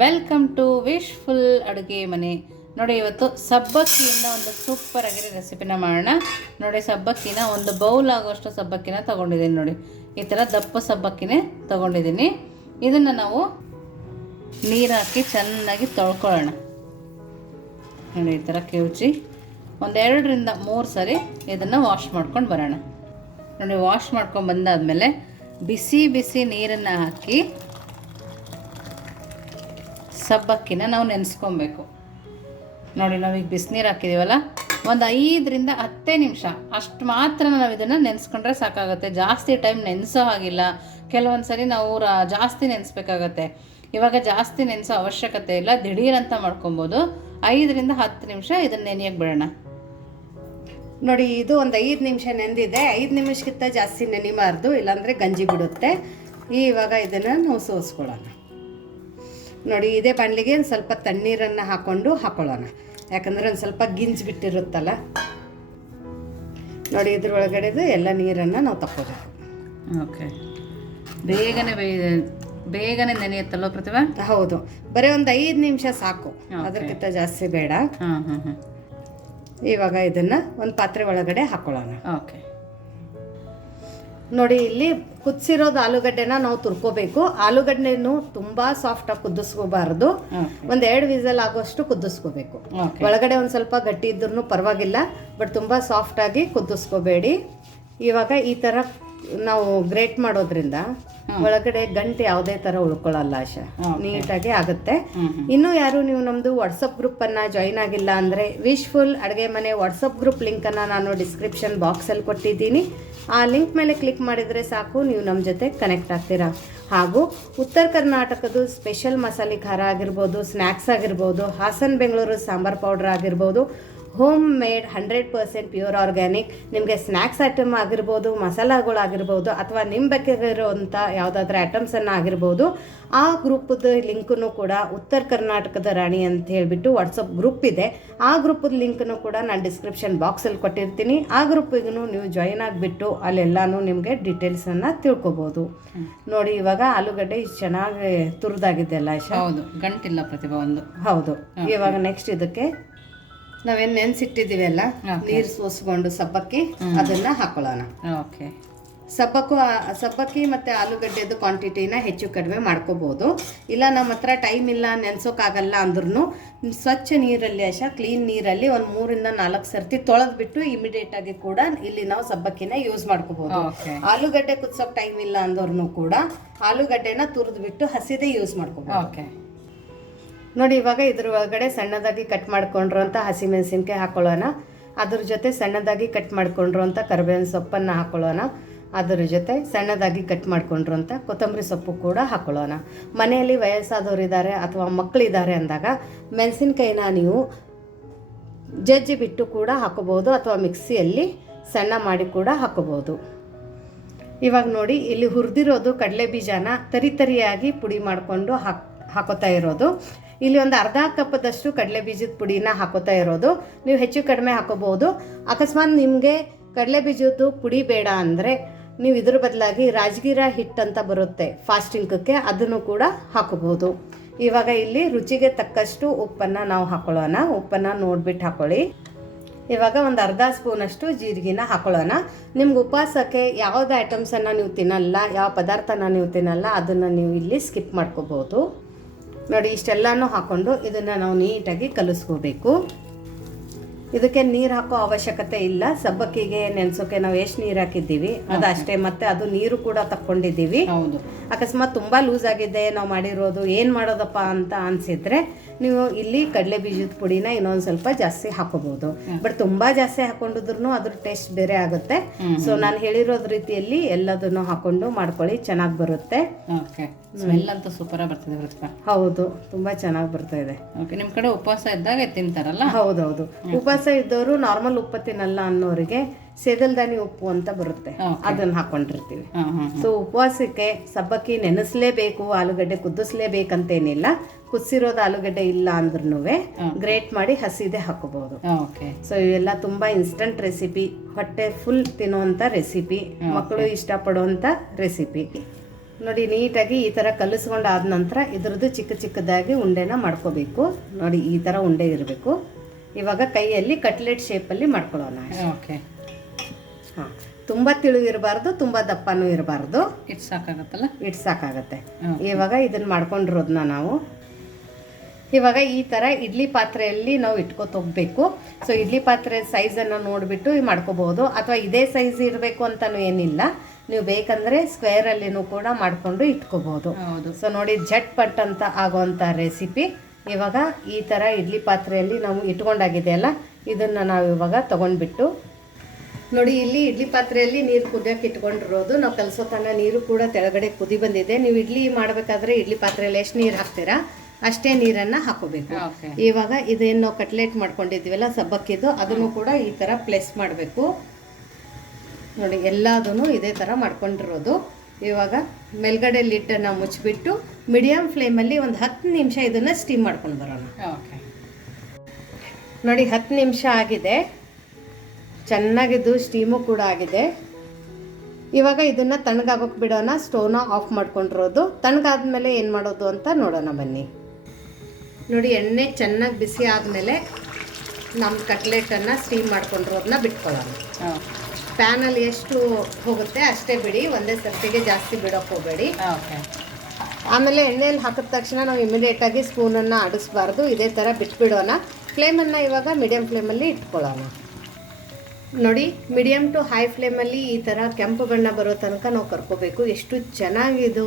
Welcome to wishful ಅಡುಗೆ ಮನೆ. ನೋಡಿ, ಇವತ್ತು ಸಬ್ಬಕ್ಕಿಯಿಂದ ಒಂದು ಸೂಪರ್ ಆಗಿರೋ ರೆಸಿಪಿನ ಮಾಡೋಣ. ನೋಡಿ, ಸಬ್ಬಕ್ಕಿನ ಒಂದು ಬೌಲ್ ಆಗೋಷ್ಟು ಸಬ್ಬಕ್ಕಿನ ತೊಗೊಂಡಿದ್ದೀನಿ. ನೋಡಿ, ಈ ಥರ ದಪ್ಪ ಸಬ್ಬಕ್ಕಿನೇ ತೊಗೊಂಡಿದ್ದೀನಿ. ಇದನ್ನು ನಾವು ನೀರು ಹಾಕಿ ಚೆನ್ನಾಗಿ ತೊಳ್ಕೊಳ್ಳೋಣ. ನೋಡಿ, ಈ ಥರ ಕಿವುಚಿ ಒಂದು 2-3 ಸರಿ ಇದನ್ನು ವಾಶ್ ಮಾಡ್ಕೊಂಡು ಬರೋಣ. ನೋಡಿ, ವಾಶ್ ಮಾಡ್ಕೊಂಡು ಬಂದಾದಮೇಲೆ ಬಿಸಿ ಬಿಸಿ ನೀರನ್ನು ಹಾಕಿ ಸಬ್ಬಕ್ಕಿನ ನಾವು ನೆನೆಸ್ಕೊಬೇಕು. ನೋಡಿ, ನಾವೀಗ ಬಿಸಿನೀರು ಹಾಕಿದ್ದೀವಲ್ಲ, ಒಂದು 5-10 ನಿಮಿಷ ಅಷ್ಟು ಮಾತ್ರ ನಾವು ಇದನ್ನು ನೆನೆಸ್ಕೊಂಡ್ರೆ ಸಾಕಾಗುತ್ತೆ. ಜಾಸ್ತಿ ಟೈಮ್ ನೆನೆಸೋ ಹಾಗಿಲ್ಲ. ಕೆಲವೊಂದು ಸರಿ ನಾವು ಜಾಸ್ತಿ ನೆನೆಸ್ಬೇಕಾಗತ್ತೆ. ಇವಾಗ ಜಾಸ್ತಿ ನೆನೆಸೋ ಅವಶ್ಯಕತೆ ಇಲ್ಲ, ದಿಢೀರಂತ ಮಾಡ್ಕೊಬೋದು. 5-10 ನಿಮಿಷ ಇದನ್ನು ನೆನೆಯಕ್ಕೆ ಬಿಡೋಣ. ನೋಡಿ, ಇದು ಒಂದು 5 ನಿಮಿಷ ನೆಂದಿದೆ. 5 ನಿಮಿಷಕ್ಕಿಂತ ಜಾಸ್ತಿ ನೆನಿಬಾರ್ದು, ಇಲ್ಲಾಂದರೆ ಗಂಜಿ ಬಿಡುತ್ತೆ. ಇವಾಗ ಇದನ್ನು ನಾವು ಸೋಸ್ಕೊಳ್ಳೋಣ. ನೋಡಿ, ಇದೇ ಬಾಣಲಿಗೆ ಒಂದು ಸ್ವಲ್ಪ ತಣ್ಣೀರನ್ನು ಹಾಕ್ಕೊಳ್ಳೋಣ. ಯಾಕಂದರೆ ಒಂದು ಸ್ವಲ್ಪ ಗಿಂಜು ಬಿಟ್ಟಿರುತ್ತಲ್ಲ. ನೋಡಿ, ಇದ್ರೊಳಗಡೆದು ಎಲ್ಲ ನೀರನ್ನು ನಾವು ತಕ್ಕೋಬೇಕು. ಓಕೆ, ಬೇಗನೆ ನೆನೆಯುತ್ತಲ್ಲೋ ಪ್ರತಿಭಾ? ಹೌದು, ಬರೀ ಒಂದು 5 ನಿಮಿಷ ಸಾಕು, ಅದಕ್ಕಿಂತ ಜಾಸ್ತಿ ಬೇಡ. ಇವಾಗ ಇದನ್ನು ಒಂದು ಪಾತ್ರೆ ಒಳಗಡೆ ಹಾಕ್ಕೊಳ್ಳೋಣ. ಓಕೆ. ನೋಡಿ, ಇಲ್ಲಿ ಕುದಿಸಿರೋದು ಆಲೂಗಡ್ಡೆನ ನಾವು ತುರ್ಕೋಬೇಕು. ಆಲೂಗಡ್ಡೆನೂ ತುಂಬ ಸಾಫ್ಟಾಗಿ ಕುದಿಸ್ಕೋಬಾರ್ದು. ಒಂದು 2 ವಿಸಲ್ ಆಗೋಷ್ಟು ಕುದಿಸ್ಕೋಬೇಕು. ಒಳಗಡೆ ಒಂದು ಸ್ವಲ್ಪ ಗಟ್ಟಿ ಇದ್ರೂ ಪರವಾಗಿಲ್ಲ, ಬಟ್ ತುಂಬ ಸಾಫ್ಟಾಗಿ ಕುದಿಸ್ಕೋಬೇಡಿ. ಇವಾಗ ಈ ಥರ ನಾವು ಗ್ರೇಟ್ ಮಾಡೋದ್ರಿಂದ ಒಳಗಡೆ ಗಂಟೆ ಯಾವುದೇ ಥರ ಉಳ್ಕೊಳ್ಳಲ್ಲ. ನೀಟಾಗಿ ಆಗುತ್ತೆ. ಇನ್ನೂ ಯಾರು ನೀವು ನಮ್ಮದು ವಾಟ್ಸಪ್ ಗ್ರೂಪನ್ನು ಜಾಯಿನ್ ಆಗಿಲ್ಲ ಅಂದರೆ ವಿಶ್ಫುಲ್ ಅಡುಗೆ ಮನೆ ವಾಟ್ಸಪ್ ಗ್ರೂಪ್ ಲಿಂಕನ್ನು ನಾನು ಡಿಸ್ಕ್ರಿಪ್ಷನ್ ಬಾಕ್ಸಲ್ಲಿ ಕೊಟ್ಟಿದ್ದೀನಿ. ಆ ಲಿಂಕ್ ಮೇಲೆ ಕ್ಲಿಕ್ ಮಾಡಿದರೆ ಸಾಕು, ನೀವು ನಮ್ಮ ಜೊತೆ ಕನೆಕ್ಟ್ ಆಗ್ತೀರಾ. ಹಾಗೂ ಉತ್ತರ ಕರ್ನಾಟಕದ ಸ್ಪೆಷಲ್ ಮಸಾಲೆ ಖಾರ ಆಗಿರ್ಬೋದು, ಸ್ನ್ಯಾಕ್ಸ್ ಆಗಿರ್ಬೋದು, ಹಾಸನ್ ಬೆಂಗಳೂರು ಸಾಂಬಾರ್ ಪೌಡ್ರ್ ಆಗಿರ್ಬೋದು, ಹೋಮ್ ಮೇಡ್ 100% ಪ್ಯೂರ್ ಆರ್ಗ್ಯಾನಿಕ್, ನಿಮಗೆ ಸ್ನ್ಯಾಕ್ಸ್ ಐಟಮ್ ಆಗಿರ್ಬೋದು, ಮಸಾಲಗಳಾಗಿರ್ಬೋದು, ಅಥವಾ ನಿಮ್ಮ ಬೇಕಾಗಿರೋಂಥ ಯಾವುದಾದ್ರೂ ಐಟಮ್ಸನ್ನು ಆಗಿರ್ಬೋದು, ಆ ಗ್ರೂಪದ ಲಿಂಕನ್ನು ಕೂಡ ಉತ್ತರ ಕರ್ನಾಟಕದ ರಾಣಿ ಅಂತ ಹೇಳಿಬಿಟ್ಟು ವಾಟ್ಸಪ್ ಗ್ರೂಪ್ ಇದೆ. ಆ ಗ್ರೂಪದ ಲಿಂಕನ್ನು ಕೂಡ ನಾನು ಡಿಸ್ಕ್ರಿಪ್ಷನ್ ಬಾಕ್ಸಲ್ಲಿ ಕೊಟ್ಟಿರ್ತೀನಿ. ಆ ಗ್ರೂಪಿಗೂ ನೀವು ಜಾಯಿನ್ ಆಗಿಬಿಟ್ಟು ಅಲ್ಲೆಲ್ಲನೂ ನಿಮಗೆ ಡೀಟೇಲ್ಸನ್ನು ತಿಳ್ಕೊಬೋದು. ನೋಡಿ, ಇವಾಗ ಆಲೂಗಡ್ಡೆ ಚೆನ್ನಾಗಿ ತುರಿದಾಗಿದೆ ಅಲ್ಲ? ಹೌದು, ಗಂಟಿಲ್ಲ ಪ್ರತಿಭಾ ಒಂದು. ಹೌದು. ಇವಾಗ ನೆಕ್ಸ್ಟ್ ಇದಕ್ಕೆ ನಾವೇನು ನೆನೆಸಿಟ್ಟಿದ್ದೀವಿ ಅಲ್ಲ, ನೀರು ಸೋಸ್ಕೊಂಡು ಸಬ್ಬಕ್ಕಿ, ಅದನ್ನು ಹಾಕೊಳ್ಳೋಣ. ಓಕೆ. ಸಬ್ಬಕ್ಕಿ ಮತ್ತು ಆಲೂಗಡ್ಡೆದು ಕ್ವಾಂಟಿಟಿನ ಹೆಚ್ಚು ಕಡಿಮೆ ಮಾಡ್ಕೋಬೋದು. ಇಲ್ಲ ನಮ್ಮ ಹತ್ರ ಟೈಮ್ ಇಲ್ಲ, ನೆನೆಸೋಕ್ಕಾಗಲ್ಲ ಅಂದ್ರೂ ಸ್ವಚ್ಛ ನೀರಲ್ಲಿ ಕ್ಲೀನ್ ನೀರಲ್ಲಿ ಒಂದು 3-4 ಸರ್ತಿ ತೊಳೆದ್ಬಿಟ್ಟು ಇಮಿಡಿಯೇಟಾಗಿ ಕೂಡ ಇಲ್ಲಿ ನಾವು ಸಬ್ಬಕ್ಕಿನ ಯೂಸ್ ಮಾಡ್ಕೋಬೋದು. ಆಲೂಗಡ್ಡೆ ಕುದಿಸೋಕೆ ಟೈಮ್ ಇಲ್ಲ ಅಂದ್ರೂ ಕೂಡ ಆಲೂಗಡ್ಡೆನ ತುರಿದ್ಬಿಟ್ಟು ಹಸಿದೇ ಯೂಸ್ ಮಾಡ್ಕೋಬೋದು. ಓಕೆ. ನೋಡಿ, ಇವಾಗ ಇದ್ರ ಒಳಗಡೆ ಸಣ್ಣದಾಗಿ ಕಟ್ ಮಾಡ್ಕೊಂಡಿರೋಂಥ ಹಸಿಮೆಣಸಿನ್ಕಾಯಿ ಹಾಕೊಳ್ಳೋಣ. ಅದ್ರ ಜೊತೆ ಸಣ್ಣದಾಗಿ ಕಟ್ ಮಾಡ್ಕೊಂಡಿರೋಂಥ ಕರಿಬೇವಿನ ಸೊಪ್ಪನ್ನು ಹಾಕೊಳ್ಳೋಣ. ಅದರ ಜೊತೆ ಸಣ್ಣದಾಗಿ ಕಟ್ ಮಾಡ್ಕೊಂಡಿರೋಂಥ ಕೊತ್ತಂಬರಿ ಸೊಪ್ಪು ಕೂಡ ಹಾಕೊಳ್ಳೋಣ. ಮನೆಯಲ್ಲಿ ವಯಸ್ಸಾದವರಿದ್ದಾರೆ ಅಥವಾ ಮಕ್ಕಳಿದ್ದಾರೆ ಅಂದಾಗ ಮೆಣಸಿನ್ಕಾಯಿನ ನೀವು ಜಜ್ಜಿ ಬಿಟ್ಟು ಕೂಡ ಹಾಕೋಬೋದು, ಅಥವಾ ಮಿಕ್ಸಿಯಲ್ಲಿ ಸಣ್ಣ ಮಾಡಿ ಕೂಡ ಹಾಕೋಬೋದು. ಇವಾಗ ನೋಡಿ, ಇಲ್ಲಿ ಹುರಿದಿರೋದು ಕಡಲೆ ಬೀಜನ ತರಿಯಾಗಿ ಪುಡಿ ಮಾಡಿಕೊಂಡು ಹಾಕೋತಾ ಇರೋದು. ಇಲ್ಲಿ ಒಂದು ಅರ್ಧ ಕಪ್ಪದಷ್ಟು ಕಡಲೆ ಬೀಜದ ಪುಡಿನ ಹಾಕೋತಾ ಇರೋದು. ನೀವು ಹೆಚ್ಚು ಕಡಿಮೆ ಹಾಕೋಬಹುದು. ಅಕಸ್ಮಾತ್ ನಿಮಗೆ ಕಡಲೆ ಬೀಜದ್ದು ಪುಡಿ ಬೇಡ ಅಂದರೆ ನೀವು ಇದ್ರ ಬದಲಾಗಿ ರಾಜಗಿರಾ ಹಿಟ್ಟು ಅಂತ ಬರುತ್ತೆ ಫಾಸ್ಟಿಂಗಕ್ಕೆ, ಅದನ್ನು ಕೂಡ ಹಾಕೋಬಹುದು. ಇವಾಗ ಇಲ್ಲಿ ರುಚಿಗೆ ತಕ್ಕಷ್ಟು ಉಪ್ಪನ್ನು ನಾವು ಹಾಕೊಳ್ಳೋಣ. ಉಪ್ಪನ್ನು ನೋಡ್ಬಿಟ್ಟು ಹಾಕೊಳ್ಳಿ. ಇವಾಗ ಒಂದು ಅರ್ಧ ಸ್ಪೂನಷ್ಟು ಜೀರಿಗೆನ ಹಾಕೊಳ್ಳೋಣ. ನಿಮ್ಗೆ ಉಪವಾಸಕ್ಕೆ ಯಾವುದೇ ಐಟಮ್ಸನ್ನು ನೀವು ತಿನ್ನಲ್ಲ, ಯಾವ ಪದಾರ್ಥನ ನೀವು ತಿನ್ನಲ್ಲ, ಅದನ್ನು ನೀವು ಇಲ್ಲಿ ಸ್ಕಿಪ್ ಮಾಡ್ಕೋಬೋದು. ನೋಡಿ, ಇಷ್ಟೆಲ್ಲನೂ ಹಾಕ್ಕೊಂಡು ಇದನ್ನು ನಾವು ನೀಟಾಗಿ ಕಲಿಸ್ಕೋಬೇಕು. ಇದಕ್ಕೆ ನೀರು ಹಾಕೋ ಅವಶ್ಯಕತೆ ಇಲ್ಲ. ಸಬ್ಬಕ್ಕಿಗೆ ನೆನೆಸೋಕೆ ನಾವು ಎಷ್ಟು ನೀರು ಹಾಕಿದ್ದೀವಿ ಅದು ಅಷ್ಟೇ. ಮತ್ತೆ ಅದು ನೀರು ಕೂಡ ತಕ್ಕೊಂಡಿದ್ದೀವಿ. ಹೌದು. ಅಕಸ್ಮಾತ್ ತುಂಬ ಲೂಸ್ ಆಗಿದೆ ನಾವು ಮಾಡಿರೋದು, ಏನು ಮಾಡೋದಪ್ಪ ಅಂತ ಅನಿಸಿದ್ರೆ ನೀವು ಇಲ್ಲಿ ಕಡಲೆ ಬೀಜದ ಪುಡಿನ ಇನ್ನೊಂದು ಸ್ವಲ್ಪ ಜಾಸ್ತಿ ಹಾಕೋಬಹುದು. ಬಟ್ ತುಂಬ ಜಾಸ್ತಿ ಹಾಕೊಂಡಿದ್ರು ಅದ್ರ ಟೇಸ್ಟ್ ಬೇರೆ ಆಗುತ್ತೆ. ಸೊ ನಾನು ಹೇಳಿರೋದ್ ರೀತಿಯಲ್ಲಿ ಎಲ್ಲದನ್ನು ಹಾಕೊಂಡು ಮಾಡ್ಕೊಳ್ಳಿ, ಚೆನ್ನಾಗಿ ಬರುತ್ತೆ. ಸ್ಮೆಲ್ ಅಂತೂ ಸೂಪರ್ ಬರ್ತದೆ. ಹೌದು, ತುಂಬಾ ಚೆನ್ನಾಗಿ ಬರ್ತಾ ಇದೆ. ಓಕೆ. ನಿಮ್ಮ ಕಡೆ ಉಪವಾಸ ಇದ್ದಾಗ ತಿಂತಾರಲ್ಲ? ಹೌದೌದು. ಉಪವಾಸ ಇದ್ದವರು ನಾರ್ಮಲ್ ಉಪ್ಪು ತಿನ್ನಲ್ಲ ಅನ್ನೋರಿಗೆ ಸೇದಲ್ದಾನಿ ಉಪ್ಪು ಅಂತ ಬರುತ್ತೆ, ಅದನ್ನ ಹಾಕೊಂಡಿರ್ತೀವಿ. ಸೊ ಉಪವಾಸಕ್ಕೆ ಸಬ್ಬಕ್ಕಿ ನೆನೆಸ್ಲೇಬೇಕು, ಆಲೂಗಡ್ಡೆ ಕುದಿಸ್ಲೇಬೇಕಂತೇನಿಲ್ಲ. ಕುದಿಸಿರೋದು ಆಲೂಗಡ್ಡೆ ಇಲ್ಲ ಅಂದ್ರೂ ಗ್ರೇಟ್ ಮಾಡಿ ಹಸಿದೆ ಹಾಕೋಬಹುದು. ಸೊ ಇವೆಲ್ಲ ತುಂಬಾ ಇನ್ಸ್ಟಂಟ್ ರೆಸಿಪಿ, ಹೊಟ್ಟೆ ಫುಲ್ ತಿನ್ನುವಂತ ರೆಸಿಪಿ, ಮಕ್ಕಳು ಇಷ್ಟಪಡುವಂತ ರೆಸಿಪಿ. ನೋಡಿ ನೀಟಾಗಿ ಈ ಥರ ಕಲಿಸ್ಕೊಂಡಾದ ನಂತರ ಇದ್ರದ್ದು ಚಿಕ್ಕ ಚಿಕ್ಕದಾಗಿ ಉಂಡೆನ ಮಾಡ್ಕೋಬೇಕು. ನೋಡಿ ಈ ಥರ ಉಂಡೆ ಇರಬೇಕು. ಇವಾಗ ಕೈಯಲ್ಲಿ ಕಟ್ಲೆಟ್ ಶೇಪಲ್ಲಿ ಮಾಡ್ಕೊಳ್ಳೋಣ. ಓಕೆ. ಹಾಂ, ತುಂಬ ತಿಳು ಇರಬಾರ್ದು, ತುಂಬ ದಪ್ಪನೂ ಇರಬಾರ್ದು. ಇಟ್ಟು ಸಾಕಾಗತ್ತಲ್ಲ? ಇಟ್ಟು ಸಾಕಾಗತ್ತೆ. ಇವಾಗ ಇದನ್ನು ಮಾಡ್ಕೊಂಡಿರೋದನ್ನ ನಾವು ಇವಾಗ ಈ ಥರ ಇಡ್ಲಿ ಪಾತ್ರೆಯಲ್ಲಿ ನಾವು ಇಟ್ಕೊತ ಹೋಗ್ಬೇಕು. ಸೊ ಇಡ್ಲಿ ಪಾತ್ರೆ ಸೈಜನ್ನು ನೋಡಿಬಿಟ್ಟು ಮಾಡ್ಕೋಬೋದು, ಅಥವಾ ಇದೇ ಸೈಜ್ ಇರಬೇಕು ಅಂತಲೂ ಏನಿಲ್ಲ. ನೀವು ಬೇಕಂದರೆ ಸ್ಕ್ವೇರಲ್ಲಿನೂ ಕೂಡ ಮಾಡಿಕೊಂಡು ಇಟ್ಕೋಬೋದು. ಸೊ ನೋಡಿ, ಝಟ್ ಪಟ್ ಅಂತ ಆಗೋವಂಥ ರೆಸಿಪಿ. ಇವಾಗ ಈ ಥರ ಇಡ್ಲಿ ಪಾತ್ರೆಯಲ್ಲಿ ನಾವು ಇಟ್ಕೊಂಡಾಗಿದೆ ಅಲ್ಲ, ಇದನ್ನು ನಾವು ಇವಾಗ ತೊಗೊಂಡ್ಬಿಟ್ಟು ನೋಡಿ, ಇಲ್ಲಿ ಇಡ್ಲಿ ಪಾತ್ರೆಯಲ್ಲಿ ನೀರು ಕುದಿಯೋಕೆ ಇಟ್ಕೊಂಡಿರೋದು. ನಾವು ಕಲಸೋ ತನಕ ನೀರು ಕೂಡ ಕೆಳಗಡೆ ಕುದಿ ಬಂದಿದೆ. ನೀವು ಇಡ್ಲಿ ಮಾಡಬೇಕಾದ್ರೆ ಇಡ್ಲಿ ಪಾತ್ರೆಯಲ್ಲಿ ಎಷ್ಟು ನೀರು ಹಾಕ್ತೀರಾ ಅಷ್ಟೇ ನೀರನ್ನು ಹಾಕೋಬೇಕು. ಇವಾಗ ಇದೇನು ನಾವು ಕಟ್ಲೆಟ್ ಮಾಡ್ಕೊಂಡಿದ್ದೀವಲ್ಲ ಸಬ್ಬಕ್ಕಿದು, ಅದನ್ನು ಕೂಡ ಈ ಥರ ಪ್ಲೇಸ್ ಮಾಡಬೇಕು. ನೋಡಿ, ಎಲ್ಲದೂ ಇದೇ ಥರ ಮಾಡ್ಕೊಂಡಿರೋದು. ಇವಾಗ ಮೇಲ್ಗಡೆ ಲಿಡ್ಡನ್ನು ಮುಚ್ಚಿಬಿಟ್ಟು ಮೀಡಿಯಮ್ ಫ್ಲೇಮಲ್ಲಿ ಒಂದು 10 ನಿಮಿಷ ಇದನ್ನು ಸ್ಟೀಮ್ ಮಾಡ್ಕೊಂಡು ಬರೋಣ. ನೋಡಿ, 10 ನಿಮಿಷ ಆಗಿದೆ. ಚೆನ್ನಾಗಿದ್ದು ಸ್ಟೀಮು ಕೂಡ ಆಗಿದೆ. ಇವಾಗ ಇದನ್ನು ತಣ್ಣಗಾಗೋಕೆ ಬಿಡೋಣ. ಸ್ಟೋವ್ನ ಆಫ್ ಮಾಡ್ಕೊಂಡಿರೋದು. ತಣ್ಣಗಾದ್ಮೇಲೆ ಏನು ಮಾಡೋದು ಅಂತ ನೋಡೋಣ ಬನ್ನಿ. ನೋಡಿ, ಎಣ್ಣೆ ಚೆನ್ನಾಗಿ ಬಿಸಿ ಆದಮೇಲೆ ನಮ್ಮ ಕಟ್ಲೆಟನ್ನು ಸ್ಟೀಮ್ ಮಾಡ್ಕೊಂಡಿರೋದನ್ನ ಬಿಟ್ಕೊಳ್ಳೋಣ. ಪ್ಯಾನಲ್ಲಿ ಎಷ್ಟು ಹೋಗುತ್ತೆ ಅಷ್ಟೇ ಬಿಡಿ, ಒಂದೇ ಸರ್ತಿಗೆ ಜಾಸ್ತಿ ಬಿಡೋಕೆ ಹೋಗಬೇಡಿ. ಆಮೇಲೆ ಎಣ್ಣೆಯಲ್ಲಿ ಹಾಕಿದ ತಕ್ಷಣ ನಾವು ಇಮಿಡಿಯೇಟಾಗಿ ಸ್ಪೂನನ್ನು ಆಡಿಸ್ಬಾರ್ದು. ಇದೇ ಥರ ಬಿಟ್ಬಿಡೋಣ. ಫ್ಲೇಮನ್ನು ಇವಾಗ ಮೀಡಿಯಮ್ ಫ್ಲೇಮಲ್ಲಿ ಇಟ್ಕೊಳ್ಳೋಣ. ನೋಡಿ, ಮೀಡಿಯಮ್ ಟು ಹೈ ಫ್ಲೇಮಲ್ಲಿ ಈ ಥರ ಕೆಂಪು ಬಣ್ಣ ಬರೋ ತನಕ ನಾವು ಕರ್ಕೋಬೇಕು. ಎಷ್ಟು ಚೆನ್ನಾಗಿದು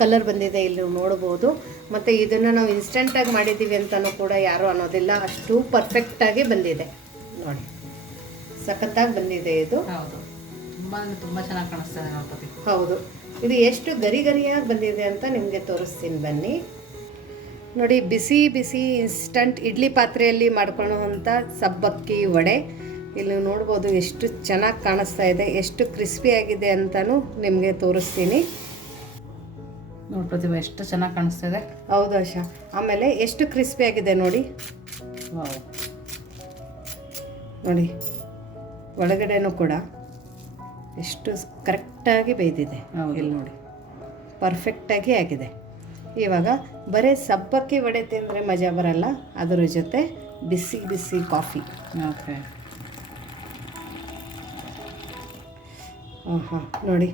ಕಲರ್ ಬಂದಿದೆ ಇಲ್ಲಿ ನೋಡ್ಬೋದು. ಮತ್ತು ಇದನ್ನು ನಾವು ಇನ್ಸ್ಟೆಂಟಾಗಿ ಮಾಡಿದ್ದೀವಿ ಅಂತಲೂ ಕೂಡ ಯಾರೂ ಅನ್ನೋದಿಲ್ಲ, ಅಷ್ಟು ಪರ್ಫೆಕ್ಟಾಗಿ ಬಂದಿದೆ. ನೋಡಿ, ಸಖತ್ತಾಗಿ ಬಂದಿದೆ ಇದು. ತುಂಬ ಚೆನ್ನಾಗಿ ಕಾಣಿಸ್ತದೆ ಗಣಪತಿ. ಹೌದು, ಇದು ಎಷ್ಟು ಗರಿ ಗರಿಯಾಗಿ ಬಂದಿದೆ ಅಂತ ನಿಮಗೆ ತೋರಿಸ್ತೀನಿ ಬನ್ನಿ. ನೋಡಿ, ಬಿಸಿ ಬಿಸಿ ಇನ್ಸ್ಟಂಟ್ ಇಡ್ಲಿ ಪಾತ್ರೆಯಲ್ಲಿ ಮಾಡ್ಕೊಳ್ಳೋವಂಥ ಸಬ್ಬಕ್ಕಿ ವಡೆ ಇಲ್ಲಿ ನೋಡ್ಬೋದು. ಎಷ್ಟು ಚೆನ್ನಾಗಿ ಕಾಣಿಸ್ತಾ ಇದೆ, ಎಷ್ಟು ಕ್ರಿಸ್ಪಿಯಾಗಿದೆ ಅಂತಲೂ ನಿಮಗೆ ತೋರಿಸ್ತೀನಿ. ನೋಡಿ ಪ್ರತಿಭಾ, ಎಷ್ಟು ಚೆನ್ನಾಗಿ ಕಾಣಿಸ್ತಾ ಇದೆ. ಹೌದು ಆಶಾ. ಆಮೇಲೆ ಎಷ್ಟು ಕ್ರಿಸ್ಪಿಯಾಗಿದೆ ನೋಡಿ. ನೋಡಿ, ಒಳಗಡೆನೂ ಕೂಡ ಎಷ್ಟು ಕರೆಕ್ಟಾಗಿ ಬೇಯ್ದಿದೆ. ಇಲ್ಲಿ ನೋಡಿ, ಪರ್ಫೆಕ್ಟಾಗಿ ಆಗಿದೆ. ಇವಾಗ ಬರೀ ಸಬ್ಬಕ್ಕಿ ವಡೆ ತಿಂದರೆ ಮಜಾ ಬರಲ್ಲ, ಅದರ ಜೊತೆ ಬಿಸಿ ಬಿಸಿ ಕಾಫಿ. ಓಕೆ. ಹಾಂ, ನೋಡಿ,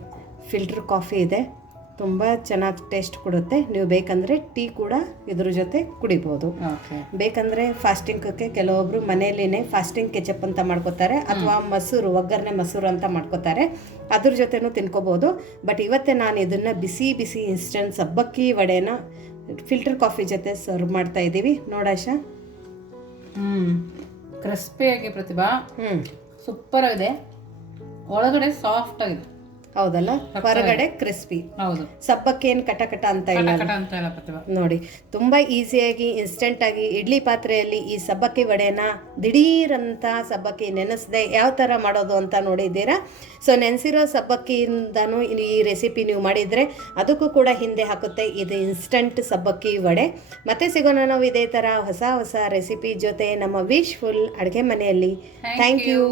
ಫಿಲ್ಟರ್ ಕಾಫಿ ಇದೆ. ತುಂಬ ಚೆನ್ನಾಗಿ ಟೇಸ್ಟ್ ಕೊಡುತ್ತೆ. ನೀವು ಬೇಕಂದರೆ ಟೀ ಕೂಡ ಇದ್ರ ಜೊತೆ ಕುಡಿಬೋದು. ಬೇಕಂದರೆ ಫಾಸ್ಟಿಂಗಕ್ಕೆ ಕೆಲವೊಬ್ಬರು ಮನೆಯಲ್ಲಿನೇ ಫಾಸ್ಟಿಂಗ್ ಕೆಚಪ್ ಅಂತ ಮಾಡ್ಕೋತಾರೆ, ಅಥವಾ ಮೊಸರು, ಒಗ್ಗರಣೆ ಮೊಸರು ಅಂತ ಮಾಡ್ಕೋತಾರೆ. ಅದ್ರ ಜೊತೆನೂ ತಿನ್ಕೋಬೋದು. ಬಟ್ ಇವತ್ತೇ ನಾನು ಇದನ್ನು ಬಿಸಿ ಬಿಸಿ ಇನ್ಸ್ಟಂಟ್ ಸಬ್ಬಕ್ಕಿ ವಡೆನ ಫಿಲ್ಟರ್ ಕಾಫಿ ಜೊತೆ ಸರ್ವ್ ಮಾಡ್ತಾ ಇದ್ದೀವಿ. ನೋಡಾಶಾ. ಕ್ರಿಸ್ಪಿಯಾಗಿ ಪ್ರತಿಭಾ. ಸೂಪರ್ ಆಗಿದೆ. ಒಳಗಡೆ ಸಾಫ್ಟ್ ಆಗಿದೆ. ಹೌದಲ್ಲ, ಹೊರಗಡೆ ಕ್ರಿಸ್ಪಿ. ಹೌದು, ಸಬ್ಬಕ್ಕಿ ಏನು ಕಟ ಕಟ ಅಂತ ಇಲ್ಲ. ನೋಡಿ, ತುಂಬ ಈಸಿಯಾಗಿ ಇನ್ಸ್ಟೆಂಟಾಗಿ ಇಡ್ಲಿ ಪಾತ್ರೆಯಲ್ಲಿ ಈ ಸಬ್ಬಕ್ಕಿ ವಡೆನ ದಿಢೀರಂತ ಸಬ್ಬಕ್ಕಿ ನೆನೆಸದೆ ಯಾವ ಥರ ಮಾಡೋದು ಅಂತ ನೋಡಿದ್ದೀರಾ. ಸೊ ನೆನೆಸಿರೋ ಸಬ್ಬಕ್ಕಿಯಿಂದನೂ ಈ ರೆಸಿಪಿ ನೀವು ಮಾಡಿದರೆ ಅದಕ್ಕೂ ಕೂಡ ಹಿಂದೆ ಹಾಕುತ್ತೆ. ಇದು ಇನ್ಸ್ಟಂಟ್ ಸಬ್ಬಕ್ಕಿ ವಡೆ. ಮತ್ತೆ ಸಿಗೋಣ ನಾವು ಇದೇ ಥರ ಹೊಸ ಹೊಸ ರೆಸಿಪಿ ಜೊತೆ ನಮ್ಮ ವಿಶ್ಫುಲ್ ಅಡುಗೆ ಮನೆಯಲ್ಲಿ. Thank you.